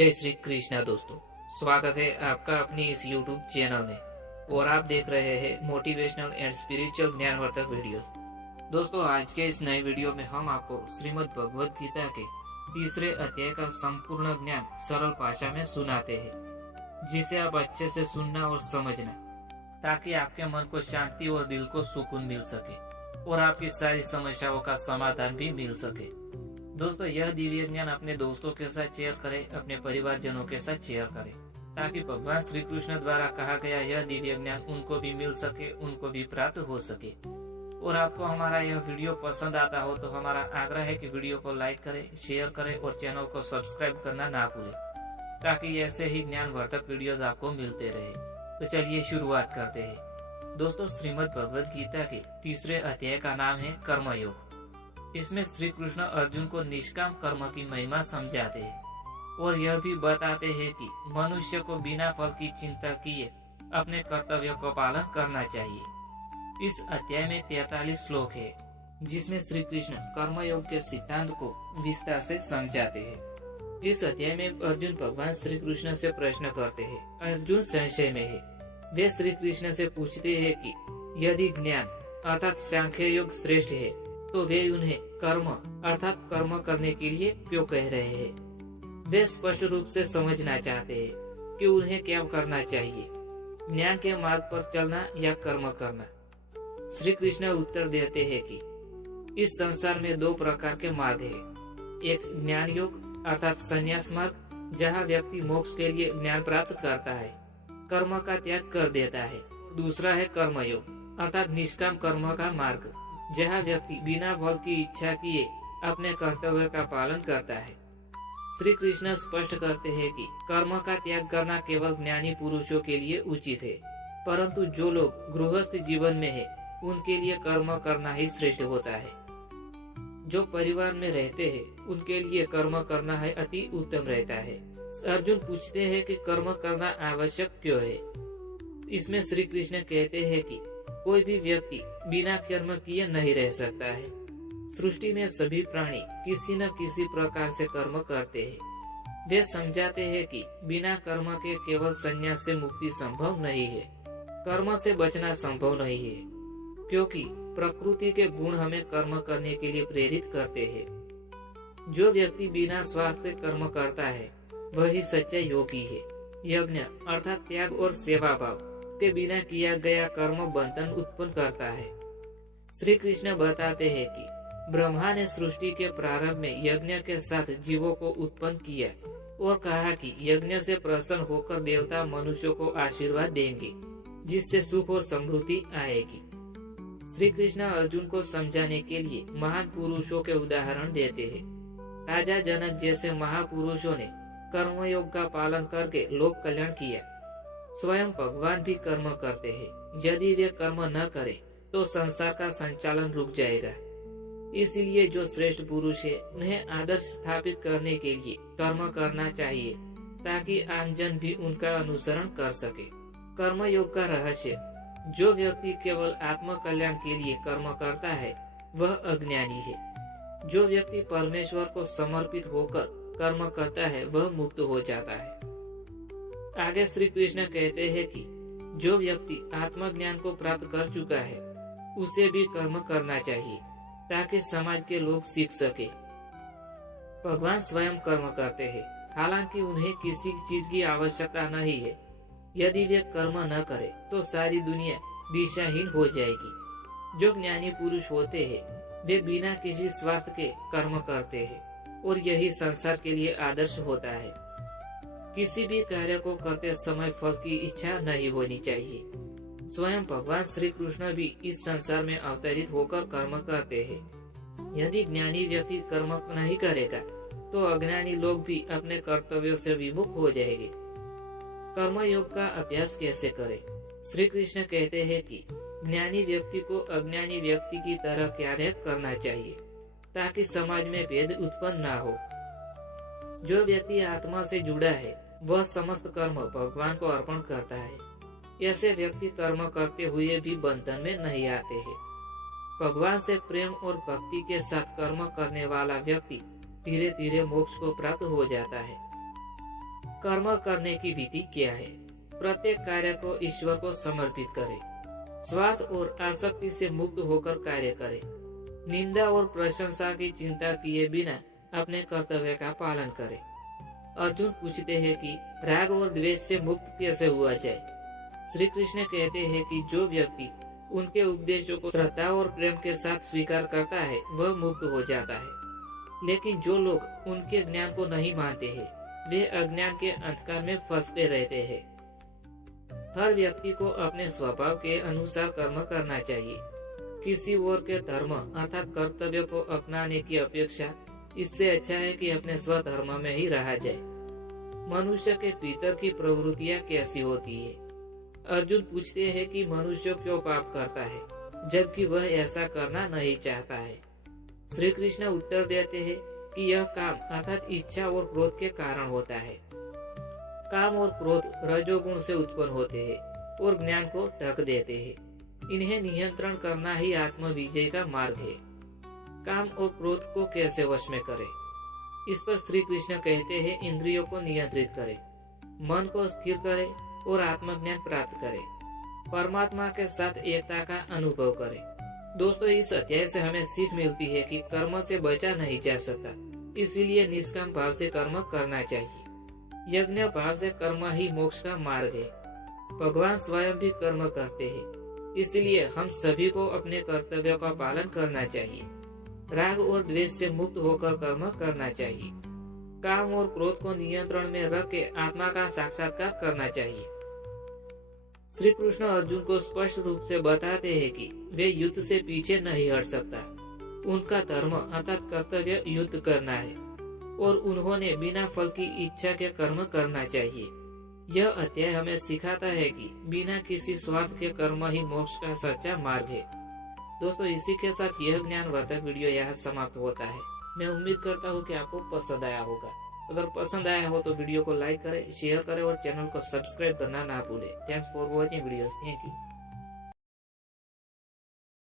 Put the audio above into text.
जय श्री कृष्णा दोस्तों, स्वागत है आपका अपनी इस YouTube चैनल में और आप देख रहे हैं मोटिवेशनल एंड स्पिरिचुअल ज्ञानवर्धक वीडियोस। दोस्तों, आज के इस नए वीडियो में हम आपको श्रीमद् भगवद गीता के तीसरे अध्याय का संपूर्ण ज्ञान सरल भाषा में सुनाते हैं, जिसे आप अच्छे से सुनना और समझना, ताकि आपके मन को शांति और दिल को सुकून मिल सके और आपकी सारी समस्याओं का समाधान भी मिल सके। दोस्तों, यह दिव्य ज्ञान अपने दोस्तों के साथ शेयर करें, अपने परिवारजनों के साथ शेयर करें, ताकि भगवान श्री कृष्ण द्वारा कहा गया यह दिव्य ज्ञान उनको भी मिल सके, उनको भी प्राप्त हो सके। और आपको हमारा यह वीडियो पसंद आता हो तो हमारा आग्रह है कि वीडियो को लाइक करें, शेयर करें और चैनल को सब्सक्राइब करना ना भूलें, ताकि ऐसे ही ज्ञानवर्धक वीडियोस आपको मिलते रहे। तो चलिए शुरुआत करते हैं। दोस्तों, श्रीमद् भगवद गीता के तीसरे अध्याय का नाम है कर्मयोग। इसमें श्री कृष्ण अर्जुन को निष्काम कर्म की महिमा समझाते हैं और यह भी बताते हैं कि मनुष्य को बिना फल की चिंता किए अपने कर्तव्यों का पालन करना चाहिए। इस अध्याय में 43 श्लोक है, जिसमें श्री कृष्ण कर्मयोग के सिद्धांत को विस्तार से समझाते हैं। इस अध्याय में अर्जुन भगवान श्री कृष्ण से प्रश्न करते हैं। अर्जुन संशय में है। वे श्री कृष्ण से पूछते हैं कि यदि ज्ञान अर्थात सांख्य योग श्रेष्ठ है तो वे उन्हें कर्म अर्थात कर्म करने के लिए क्यों कह रहे हैं। वे स्पष्ट रूप से समझना चाहते हैं कि उन्हें क्या करना चाहिए, ज्ञान के मार्ग पर चलना या कर्म करना। श्री कृष्ण उत्तर देते हैं कि इस संसार में दो प्रकार के मार्ग हैं। एक ज्ञान योग अर्थात संन्यास मार्ग, जहाँ व्यक्ति मोक्ष के लिए ज्ञान प्राप्त करता है, कर्म का त्याग कर देता है। दूसरा है कर्म योग अर्थात निष्काम कर्म का मार्ग, जहाँ व्यक्ति बिना फल की इच्छा किए अपने कर्तव्य का पालन करता है। श्री कृष्ण स्पष्ट करते हैं कि कर्म का त्याग करना केवल ज्ञानी पुरुषों के लिए उचित है, परंतु जो लोग गृहस्थ जीवन में है उनके लिए कर्म करना ही श्रेष्ठ होता है। जो परिवार में रहते हैं उनके लिए कर्म करना है अति उत्तम रहता है। अर्जुन पूछते हैं कि कर्म करना आवश्यक क्यों है। इसमें श्री कृष्ण कहते हैं कि कोई भी व्यक्ति बिना कर्म किए नहीं रह सकता है। सृष्टि में सभी प्राणी किसी न किसी प्रकार से कर्म करते हैं। वे समझाते हैं कि बिना कर्म के केवल संन्यास से मुक्ति संभव नहीं है, कर्म से बचना संभव नहीं है, क्योंकि प्रकृति के गुण हमें कर्म करने के लिए प्रेरित करते हैं। जो व्यक्ति बिना स्वार्थ से कर्म करता है वही सच्चा योगी है। यज्ञ अर्थात त्याग और सेवा भाव के बिना किया गया कर्म बंधन उत्पन्न करता है। श्री कृष्ण बताते हैं कि ब्रह्मा ने सृष्टि के प्रारंभ में यज्ञ के साथ जीवों को उत्पन्न किया और कहा कि यज्ञ से प्रसन्न होकर देवता मनुष्यों को आशीर्वाद देंगे, जिससे सुख और समृद्धि आएगी। श्री कृष्ण अर्जुन को समझाने के लिए महान पुरुषों के उदाहरण देते हैं। राजा जनक जैसे महापुरुषों ने कर्मयोग का पालन करके लोक कल्याण किया। स्वयं भगवान भी कर्म करते हैं। यदि वे कर्म न करें तो संसार का संचालन रुक जाएगा। इसलिए जो श्रेष्ठ पुरुष है उन्हें आदर्श स्थापित करने के लिए कर्म करना चाहिए, ताकि आमजन भी उनका अनुसरण कर सके। कर्म योग का रहस्य: जो व्यक्ति केवल आत्म कल्याण के लिए कर्म करता है वह अज्ञानी है। जो व्यक्ति परमेश्वर को समर्पित होकर कर्म करता है वह मुक्त हो जाता है। आगे श्री कृष्ण कहते हैं कि जो व्यक्ति आत्मज्ञान को प्राप्त कर चुका है उसे भी कर्म करना चाहिए, ताकि समाज के लोग सीख सके। भगवान स्वयं कर्म करते हैं, हालांकि उन्हें किसी चीज की आवश्यकता नहीं है। यदि वे कर्म न करें तो सारी दुनिया दिशाहीन हो जाएगी। जो ज्ञानी पुरुष होते हैं वे बिना किसी स्वार्थ के कर्म करते हैं और यही संसार के लिए आदर्श होता है। किसी भी कार्य को करते समय फल की इच्छा नहीं होनी चाहिए। स्वयं भगवान श्री कृष्ण भी इस संसार में अवतरित होकर कर्म करते हैं। यदि ज्ञानी व्यक्ति कर्म नहीं करेगा तो अज्ञानी लोग भी अपने कर्तव्यों से विमुख हो जाएंगे। कर्म योग का अभ्यास कैसे करें? श्री कृष्ण कहते हैं कि ज्ञानी व्यक्ति को अज्ञानी व्यक्ति की तरह कार्य करना चाहिए, ताकि समाज में भेद उत्पन्न न हो। जो व्यक्ति आत्मा से जुड़ा है वह समस्त कर्म भगवान को अर्पण करता है। ऐसे व्यक्ति कर्म करते हुए भी बंधन में नहीं आते हैं। भगवान से प्रेम और भक्ति के साथ कर्म करने वाला व्यक्ति धीरे धीरे मोक्ष को प्राप्त हो जाता है। कर्म करने की विधि क्या है? प्रत्येक कार्य को ईश्वर को समर्पित करें। स्वार्थ और आसक्ति से मुक्त होकर कार्य करें। निंदा और प्रशंसा की चिंता किए बिना अपने कर्तव्य का पालन करें। अर्जुन पूछते हैं कि राग और द्वेष से मुक्त कैसे हुआ जाए? श्री कृष्ण कहते हैं कि जो व्यक्ति उनके उपदेशों को श्रद्धा और प्रेम के साथ स्वीकार करता है वह मुक्त हो जाता है। लेकिन जो लोग उनके ज्ञान को नहीं मानते हैं वे अज्ञान के अंधकार में फंसते रहते हैं। हर व्यक्ति को अपने स्वभाव के अनुसार कर्म करना चाहिए। किसी और के धर्म अर्थात कर्तव्य को अपनाने की अपेक्षा इससे अच्छा है कि अपने स्वधर्म में ही रहा जाए। मनुष्य के भीतर की प्रवृत्तियां कैसी होती है? अर्जुन पूछते हैं कि मनुष्य क्यों पाप करता है जबकि वह ऐसा करना नहीं चाहता है। श्री कृष्ण उत्तर देते हैं कि यह काम अर्थात इच्छा और क्रोध के कारण होता है। काम और क्रोध रजोगुण से उत्पन्न होते हैं और ज्ञान को ढक देते हैं। इन्हें नियंत्रण करना ही आत्म विजय का मार्ग है। काम और क्रोध को कैसे वश में करें? इस पर श्री कृष्ण कहते हैं इंद्रियों को नियंत्रित करें, मन को स्थिर करें और आत्मज्ञान प्राप्त करें। परमात्मा के साथ एकता का अनुभव करें। दोस्तों, इस अध्याय से हमें सीख मिलती है कि कर्म से बचा नहीं जा सकता, इसीलिए निष्काम भाव से कर्म करना चाहिए। यज्ञ भाव से कर्म ही मोक्ष का मार्ग है। भगवान स्वयं भी कर्म करते हैं, इसलिए हम सभी को अपने कर्तव्यों का पालन करना चाहिए। राग और द्वेष से मुक्त होकर कर्म करना चाहिए। काम और क्रोध को नियंत्रण में रख के आत्मा का साक्षात्कार करना चाहिए। श्री कृष्ण अर्जुन को स्पष्ट रूप से बताते हैं कि वे युद्ध से पीछे नहीं हट सकता। उनका धर्म अर्थात कर्तव्य युद्ध करना है और उन्होंने बिना फल की इच्छा के कर्म करना चाहिए। यह अध्याय हमें सिखाता है कि बिना किसी स्वार्थ के कर्म ही मोक्ष का सच्चा मार्ग है। दोस्तों, इसी के साथ यह ज्ञानवर्धक वीडियो यहाँ समाप्त होता है। मैं उम्मीद करता हूँ कि आपको पसंद आया होगा। अगर पसंद आया हो तो वीडियो को लाइक करें, शेयर करें और चैनल को सब्सक्राइब करना ना भूलें। Thanks for watching videos. Thank you.